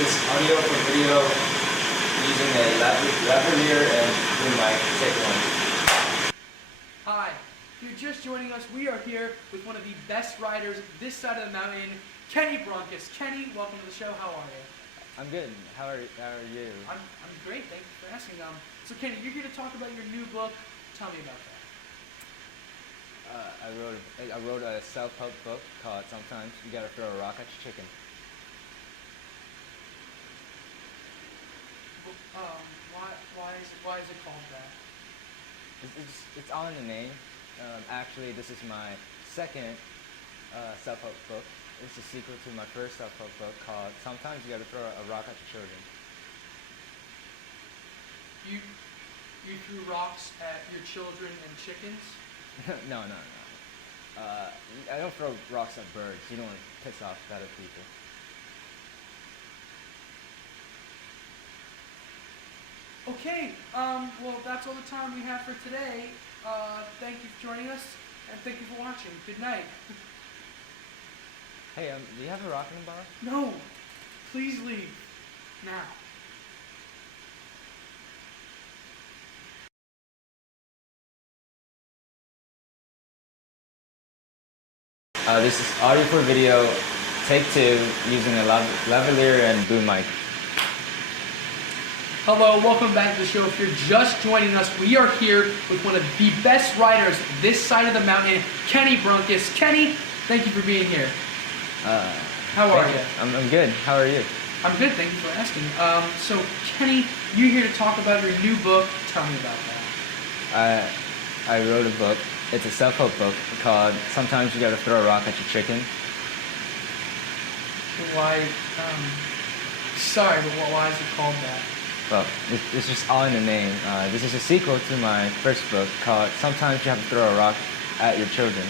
is audio for video using a lavalier and boom mic. Take one. Hi, if you're just joining us, we are here with one of the best riders this side of the mountain, Kenny Broncus. Kenny, welcome to the show. How are you? I'm good. How are you? I'm great. Thank you for asking. So Kenny, you're here to talk about your new book. Tell me about that. I wrote a self-help book called "Sometimes You Gotta Throw a Rock at Your Chicken." Why is it called that? It's all in the name. Actually, this is my second self-help book. It's a sequel to my first self-help book called "Sometimes You Gotta Throw a Rock at Your Children." You threw rocks at your children and chickens? No. I don't throw rocks at birds. You don't want to piss off other people. Okay, well, that's all the time we have for today. Thank you for joining us, and thank you for watching. Good night. Hey, do you have a rock in the bar? No, please leave now. This is audio for video, take 2, using a lavalier and boom mic. Hello, welcome back to the show. If you're just joining us, we are here with one of the best riders this side of the mountain, Kenny Broncus. Kenny, thank you for being here. How are you? I'm good. How are you? I'm good, thank you for asking. So Kenny, you're here to talk about your new book. Tell me about that. I wrote a book. It's a self-help book called "Sometimes You Gotta Throw a Rock at Your Chicken." Why, sorry, but why is it called that? Well, it's just all in the name. This is a sequel to my first book called "Sometimes You Have to Throw a Rock at Your Children."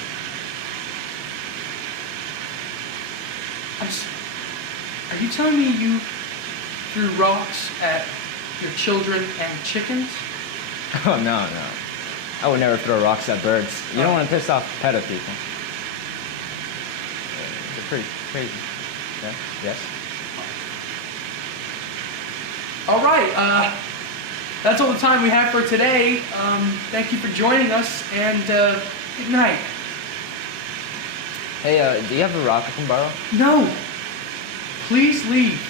Are you telling me you threw rocks at your children and chickens? Oh, no. I would never throw rocks at birds. You don't want to piss off pet people. It's pretty crazy. Yeah? Yes? All right, that's all the time we have for today. Thank you for joining us, and good night. Hey, do you have a rock I can borrow? No, please leave.